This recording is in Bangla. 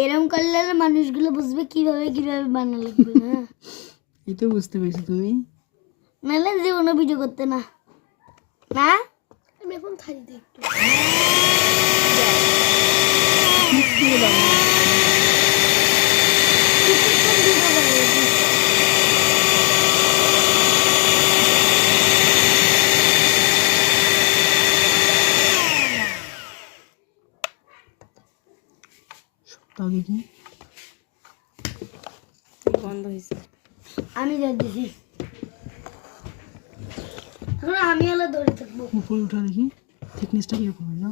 এরকম করলে মানুষগুলো বুঝবে কিভাবে কিভাবে বানানো লাগবে না। এই তো বুঝতে পেরেছো তুমি। নাহলে জীবনে ভিডিও করতে না না। আমি এখন থালি একটু তাও দেখি বন্ধ হয়েছে। আমি দিছি এখন আমি হলো ধরে থাকবো। উপরে উঠা দেখি থিকনেসটা কিরকম হয় না।